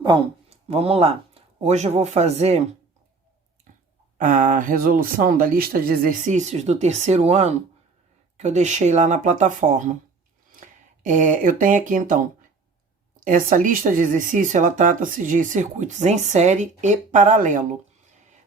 Bom, vamos lá. Hoje eu vou fazer a resolução da lista de exercícios do terceiro ano que eu deixei lá na plataforma. Eu tenho aqui, então, essa lista de exercícios, ela trata-se de circuitos em série e paralelo.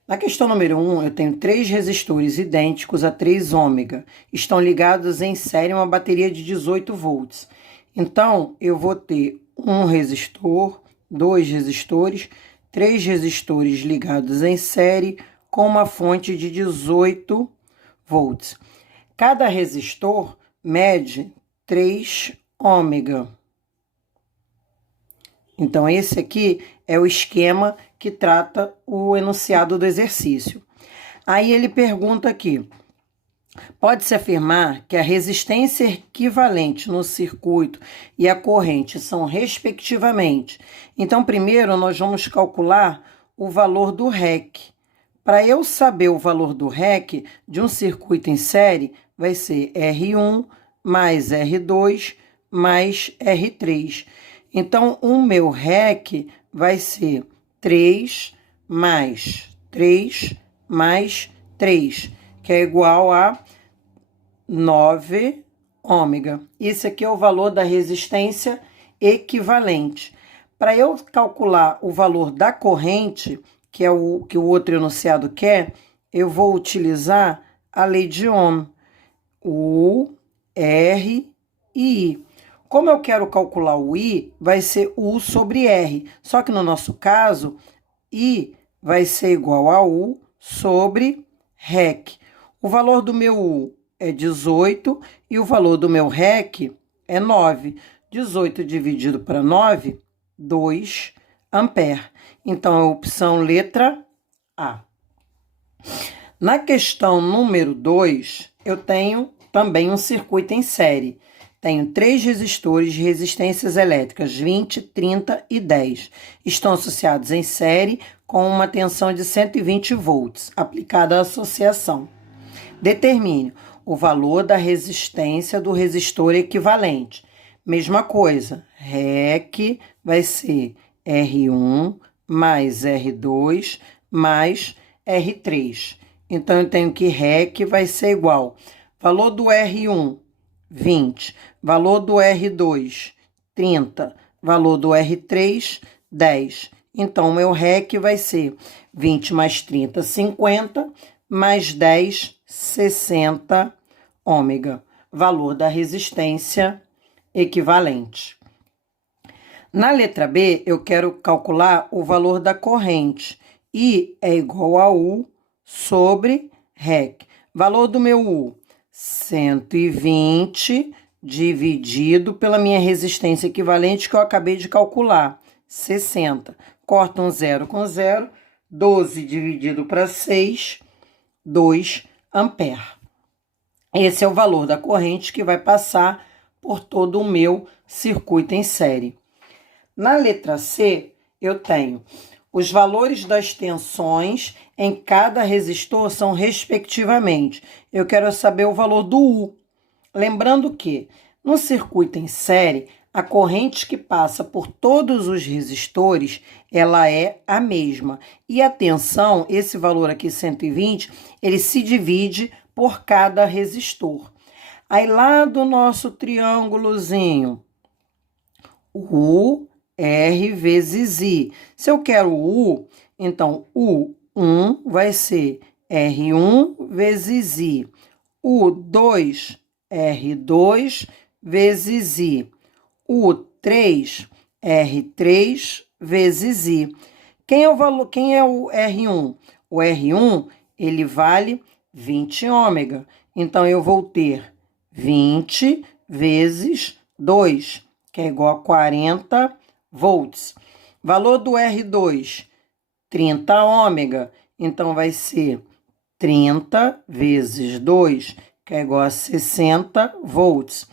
Na questão número 1, eu tenho 3 resistores idênticos a 3 ômega. Estão ligados em série a uma bateria de 18 volts. Então, eu vou ter um resistor, 2 resistores, 3 resistores ligados em série com uma fonte de 18 volts. Cada resistor mede 3 ômega. Então, esse aqui é o esquema que trata o enunciado do exercício. Aí ele pergunta aqui: pode-se afirmar que a resistência equivalente no circuito e a corrente são respectivamente. Então, primeiro nós vamos calcular o valor do REC. Para eu saber o valor do REC de um circuito em série, vai ser R1 mais R2 mais R3. Então, o meu REC vai ser 3 mais 3 mais 3, que é igual a 9 ômega. Esse aqui é o valor da resistência equivalente. Para eu calcular o valor da corrente, que é o que o outro enunciado quer, eu vou utilizar a lei de Ohm, U, R e I. Como eu quero calcular o I, vai ser U sobre R. Só que no nosso caso, I vai ser igual a U sobre REC. O valor do meu U é 18 e o valor do meu REC é 9. 18 dividido para 9, 2 ampere. Então, a opção letra A. Na questão número 2, eu tenho também um circuito em série. Tenho 3 resistores de resistências elétricas, 20, 30 e 10. Estão associados em série com uma tensão de 120 volts, aplicada à associação. Determine o valor da resistência do resistor equivalente. Mesma coisa, REC vai ser R1 mais R2 mais R3. Então, eu tenho que REC vai ser igual. Valor do R1, 20. Valor do R2, 30. Valor do R3, 10. Então, o meu REC vai ser 20 mais 30, 50, mais 10, 60 ômega. Valor da resistência equivalente. Na letra B, eu quero calcular o valor da corrente. I é igual a U sobre REC. Valor do meu U, 120 dividido pela minha resistência equivalente que eu acabei de calcular, 60. Corta um zero com zero, 12 dividido para 6, 2 ampere. Esse é o valor da corrente que vai passar por todo o meu circuito em série. Na letra C, eu tenho os valores das tensões em cada resistor são respectivamente. Eu quero saber o valor do U. Lembrando que no circuito em série, a corrente que passa por todos os resistores, ela é a mesma. E a tensão, esse valor aqui, 120, ele se divide por cada resistor. Aí lá do nosso triângulozinho, U, R vezes I. Se eu quero U, então U1 vai ser R1 vezes I. U2, R2 vezes I. U3, R3 vezes I. Quem é o R1? O R1, ele vale 20 ômega. Então, eu vou ter 20 vezes 2, que é igual a 40 volts. Valor do R2, 30 ômega. Então, vai ser 30 vezes 2, que é igual a 60 volts.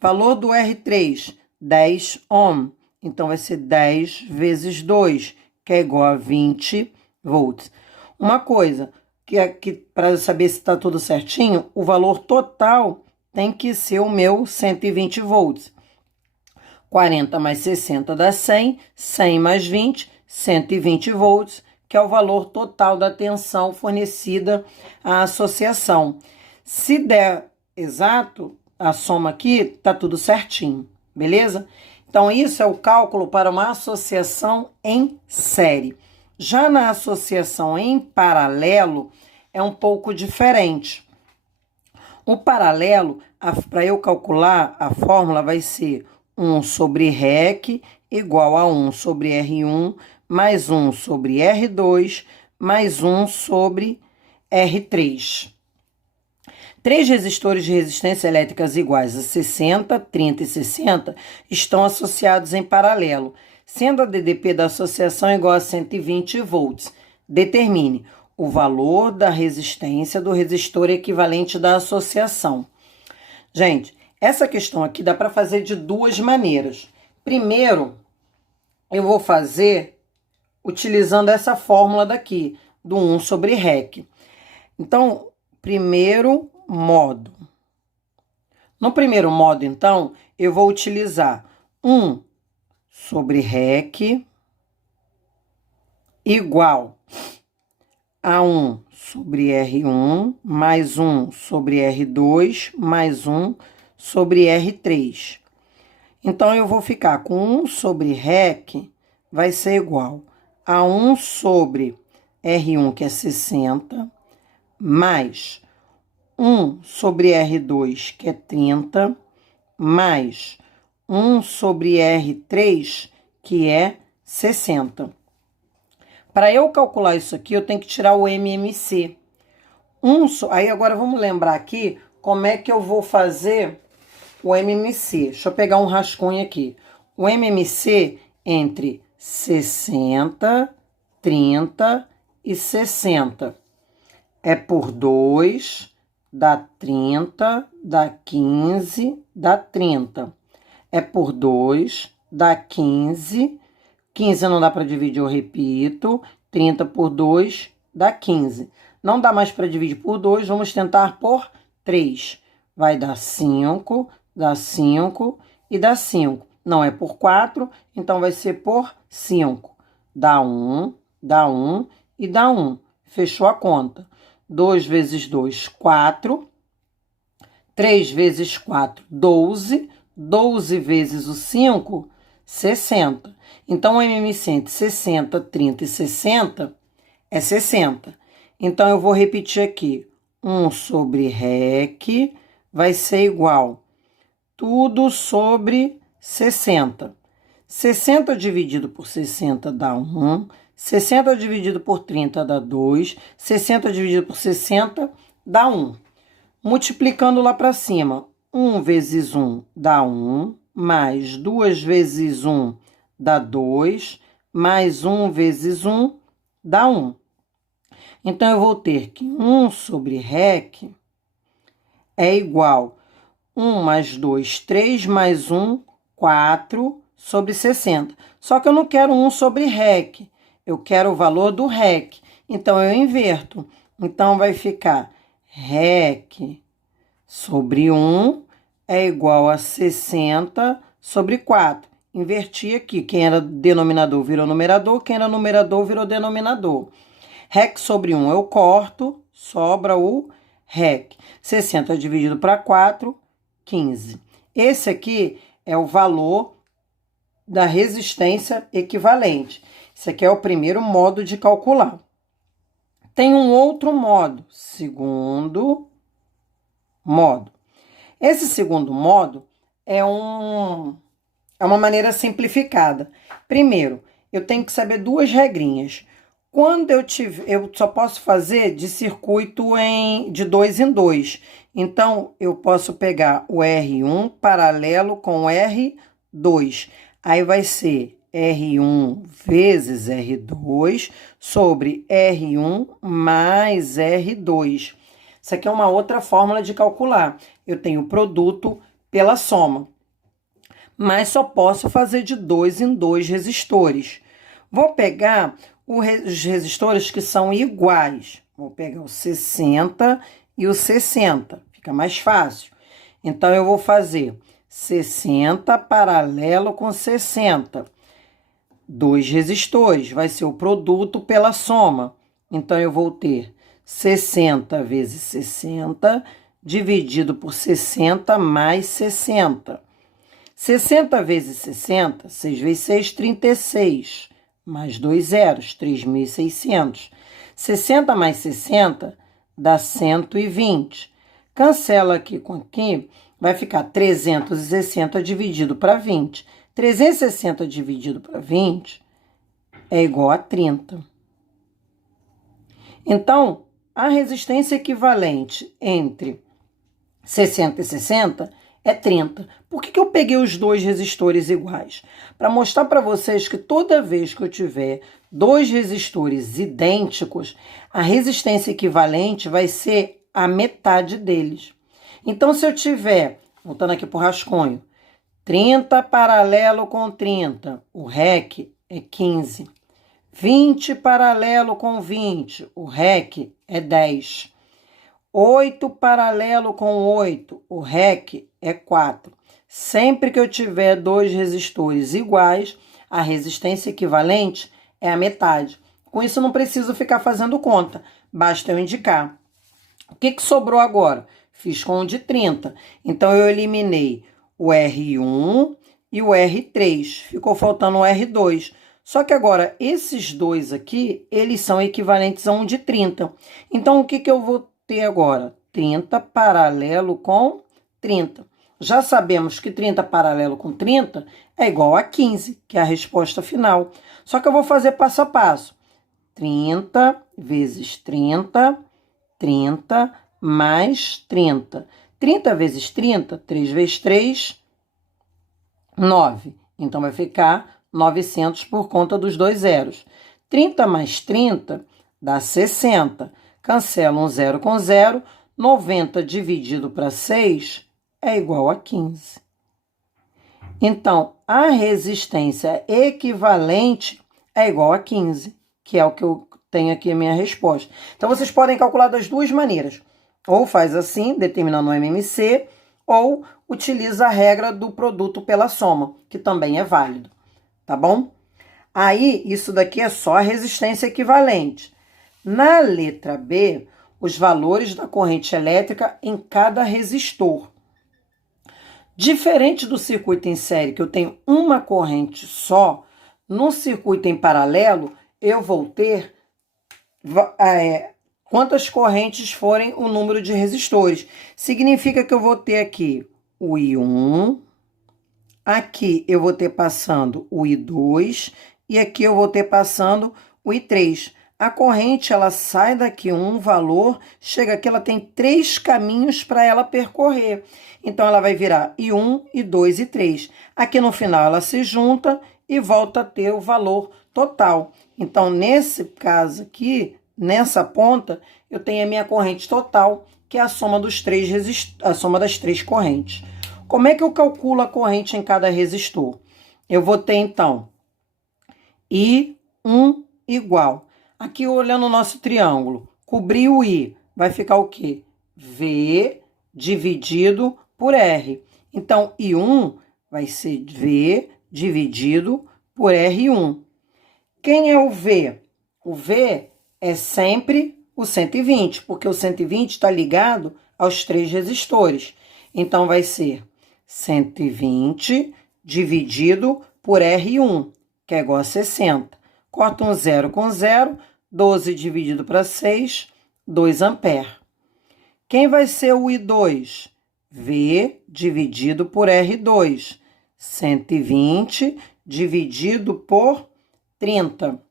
Valor do R3, 10 ohm. Então, vai ser 10 vezes 2, que é igual a 20 volts. Uma coisa, que para eu saber se está tudo certinho, o valor total tem que ser o meu 120 volts. 40 mais 60 dá 100, 100 mais 20, 120 volts, que é o valor total da tensão fornecida à associação. Se der exato, a soma aqui tá tudo certinho, beleza? Então, isso é o cálculo para uma associação em série. Já na associação em paralelo, é um pouco diferente. O paralelo, para eu calcular, a fórmula vai ser 1 sobre REC igual a 1 sobre R1 mais 1 sobre R2 mais 1 sobre R3. Três resistores de resistência elétricas iguais a 60, 30 e 60 estão associados em paralelo, sendo a DDP da associação igual a 120 volts. Determine o valor da resistência do resistor equivalente da associação. Gente, essa questão aqui dá para fazer de duas maneiras. Primeiro, eu vou fazer utilizando essa fórmula daqui, do 1 sobre REC. Então, primeiro modo. No primeiro modo, então, eu vou utilizar 1 sobre REC igual a 1 sobre R1 mais 1 sobre R2 mais 1 sobre R3. Então, eu vou ficar com 1 sobre REC vai ser igual a 1 sobre R1, que é 60, mais 1 sobre R2, que é 30, mais 1 sobre R3, que é 60. Para eu calcular isso aqui, eu tenho que tirar o MMC. Aí agora vamos lembrar aqui como é que eu vou fazer o MMC. Deixa eu pegar um rascunho aqui. O MMC entre 60, 30 e 60 é por 2, dá 30, dá 15, dá 30. É por 2, dá 15. 15 não dá para dividir, eu repito. 30 por 2 dá 15. Não dá mais para dividir por 2, vamos tentar por 3. Vai dar 5, dá 5 e dá 5. Não é por 4, então vai ser por 5. Dá 1 e dá 1. Fechou a conta. 2 vezes 2, 4. 3 vezes 4, 12. 12 vezes o 5, 60. Então, o MMC entre 60, 30 e 60 é 60. Então, eu vou repetir aqui. 1 sobre REC vai ser igual tudo sobre 60. 60 dividido por 60 dá 1. 60 dividido por 30 dá 2. 60 dividido por 60 dá 1. Multiplicando lá para cima, 1 vezes 1 dá 1, mais 2 vezes 1 dá 2, mais 1 vezes 1 dá 1. Então, eu vou ter que 1 sobre REC é igual 1 mais 2, 3, mais 1, 4 sobre 60. Só que eu não quero 1 sobre REC, eu quero o valor do REC. Então, eu inverto. Então, vai ficar REC sobre 1 é igual a 60 sobre 4. Inverti aqui. Quem era denominador virou numerador, quem era numerador virou denominador. REC sobre 1 eu corto, sobra o REC. 60 dividido para 4, 15. Esse aqui é o valor da resistência equivalente. Esse aqui é o primeiro modo de calcular. Tem um outro modo, segundo modo. Esse segundo modo é uma maneira simplificada. Primeiro, eu tenho que saber duas regrinhas. Quando eu só posso fazer de circuito de 2 em 2. Então, eu posso pegar o R1 paralelo com o R2. Aí vai ser R1 vezes R2 sobre R1 mais R2. Isso aqui é uma outra fórmula de calcular. Eu tenho o produto pela soma. Mas só posso fazer de 2 em 2 resistores. Vou pegar os resistores que são iguais. Vou pegar o 60 e o 60. Fica mais fácil. Então, eu vou fazer 60 paralelo com 60. 2 resistores, vai ser o produto pela soma. Então, eu vou ter 60 vezes 60, dividido por 60 mais 60. 60 vezes 60, 6 vezes 6, 36. Mais 2 zeros, 3.600. 60 mais 60 dá 120. Cancela aqui com aqui, vai ficar 360 dividido para 20. 360 dividido para 20 é igual a 30. Então, a resistência equivalente entre 60 e 60 é 30. Por que eu peguei os dois resistores iguais? Para mostrar para vocês que toda vez que eu tiver dois resistores idênticos, a resistência equivalente vai ser a metade deles. Então, se eu tiver, voltando aqui para o rascunho, 30 paralelo com 30, o REC é 15. 20 paralelo com 20, o REC é 10. 8 paralelo com 8, o REC é 4. Sempre que eu tiver dois resistores iguais, a resistência equivalente é a metade. Com isso, eu não preciso ficar fazendo conta, basta eu indicar. O que sobrou agora? Fiz com o de 30. Então, eu eliminei o R1 e o R3. Ficou faltando o R2. Só que agora, esses dois aqui, eles são equivalentes a um de 30. Então, o que eu vou ter agora? 30 paralelo com 30. Já sabemos que 30 paralelo com 30 é igual a 15, que é a resposta final. Só que eu vou fazer passo a passo. 30 vezes 30, 30 mais 30. 30 vezes 30, 3 vezes 3, 9. Então, vai ficar 900 por conta dos dois zeros. 30 mais 30 dá 60. Cancela um zero com zero. 90 dividido para 6 é igual a 15. Então, a resistência equivalente é igual a 15, que é o que eu tenho aqui a minha resposta. Então, vocês podem calcular das duas maneiras. Ou faz assim, determinando o MMC, ou utiliza a regra do produto pela soma, que também é válido, tá bom? Aí, isso daqui é só a resistência equivalente. Na letra B, os valores da corrente elétrica em cada resistor. Diferente do circuito em série, que eu tenho uma corrente só, no circuito em paralelo, eu vou ter quantas correntes forem o número de resistores. Significa que eu vou ter aqui o I1, aqui eu vou ter passando o I2 e aqui eu vou ter passando o I3. A corrente, ela sai daqui um valor, chega aqui, ela tem 3 caminhos para ela percorrer. Então, ela vai virar I1, I2 e 3. Aqui no final, ela se junta e volta a ter o valor total. Então, nesse caso aqui, nessa ponta, eu tenho a minha corrente total, que é a soma a soma das 3 correntes. Como é que eu calculo a corrente em cada resistor? Eu vou ter, então, I1 igual. Aqui, olhando o nosso triângulo, cobrir o I, vai ficar o quê? V dividido por R. Então, I1 vai ser V dividido por R1. Quem é o V? O V é sempre o 120, porque o 120 está ligado aos 3 resistores. Então, vai ser 120 dividido por R1, que é igual a 60. Corta um zero com zero, 12 dividido para 6, 2 amperes. Quem vai ser o I2? V dividido por R2, 120 dividido por 30.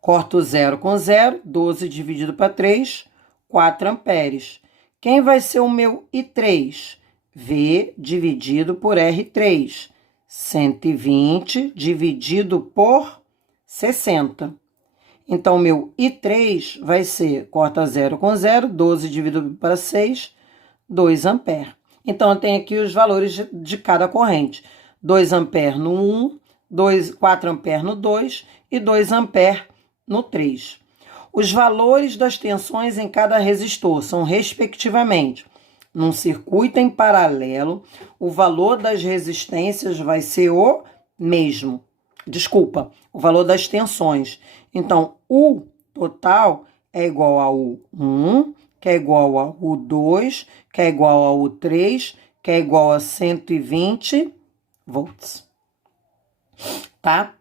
Corta o zero com zero, 12 dividido para 3, 4 amperes. Quem vai ser o meu I3? V dividido por R3, 120 dividido por 60. Então, o meu I3 vai ser, corta zero com zero, 12 dividido para 6, 2 amperes. Então, eu tenho aqui os valores de cada corrente. 2 amperes no 1, 4 amperes no 2 e 2 amperes no 3. Os valores das tensões em cada resistor são, respectivamente, num circuito em paralelo, o valor das resistências vai ser o mesmo. Desculpa, o valor das tensões. Então, o total é igual ao U1, que é igual ao U2, que é igual ao U3, que é igual a 120 volts. Tá?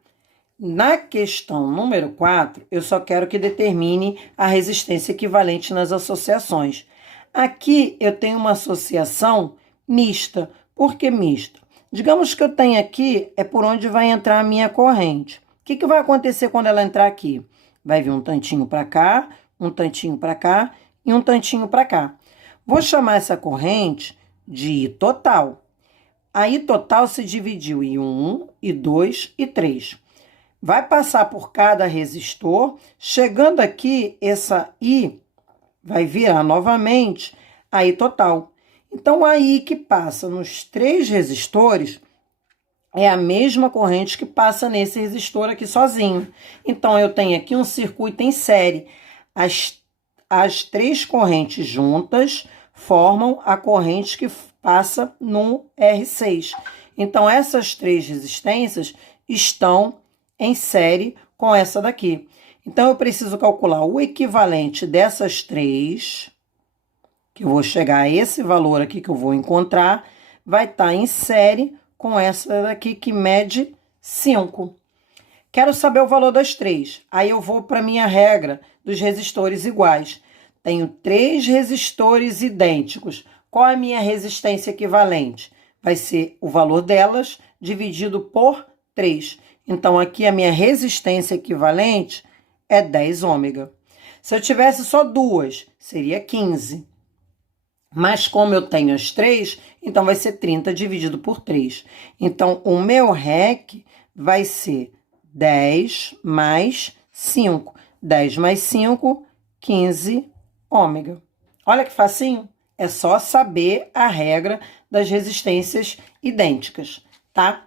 Na questão número 4, eu só quero que determine a resistência equivalente nas associações. Aqui eu tenho uma associação mista. Por que mista? Digamos que eu tenho aqui, é por onde vai entrar a minha corrente. O que vai acontecer quando ela entrar aqui? Vai vir um tantinho para cá, um tantinho para cá e um tantinho para cá. Vou chamar essa corrente de I total. A I total se dividiu em 1, e 2 e 3. Vai passar por cada resistor. Chegando aqui, essa I vai virar novamente a I total. Então, a I que passa nos 3 resistores é a mesma corrente que passa nesse resistor aqui sozinho. Então, eu tenho aqui um circuito em série. As 3 correntes juntas formam a corrente que passa no R6. Então, essas 3 resistências estão em série com essa daqui. Então, eu preciso calcular o equivalente dessas 3, que eu vou chegar a esse valor aqui que eu vou encontrar, vai estar em série com essa daqui que mede 5. Quero saber o valor das 3. Aí eu vou para a minha regra dos resistores iguais. Tenho 3 resistores idênticos. Qual é a minha resistência equivalente? Vai ser o valor delas dividido por 3. Então, aqui a minha resistência equivalente é 10 ômega. Se eu tivesse só 2, seria 15. Mas como eu tenho as 3, então vai ser 30 dividido por 3. Então, o meu REC vai ser 10 mais 5. 10 mais 5, 15 ômega. Olha que facinho. É só saber a regra das resistências idênticas, tá?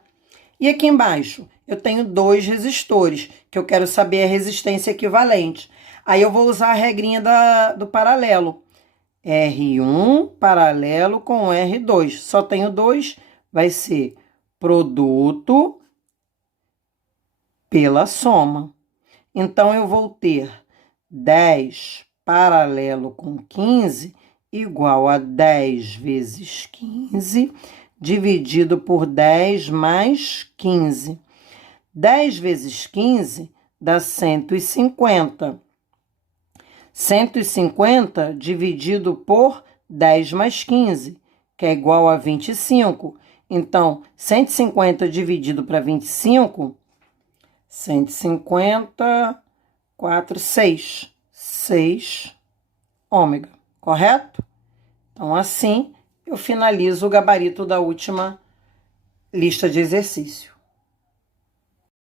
E aqui embaixo, eu tenho 2 resistores, que eu quero saber a resistência equivalente. Aí eu vou usar a regrinha do paralelo. R1 paralelo com R2. Só tenho 2, vai ser produto pela soma. Então, eu vou ter 10 paralelo com 15 igual a 10 vezes 15, dividido por 10 mais 15. 10 vezes 15 dá 150. 150 dividido por 10 mais 15, que é igual a 25. Então, 150 dividido para 25, 150, 4, 6. 6 ômega, correto? Então, assim, eu finalizo o gabarito da última lista de exercício.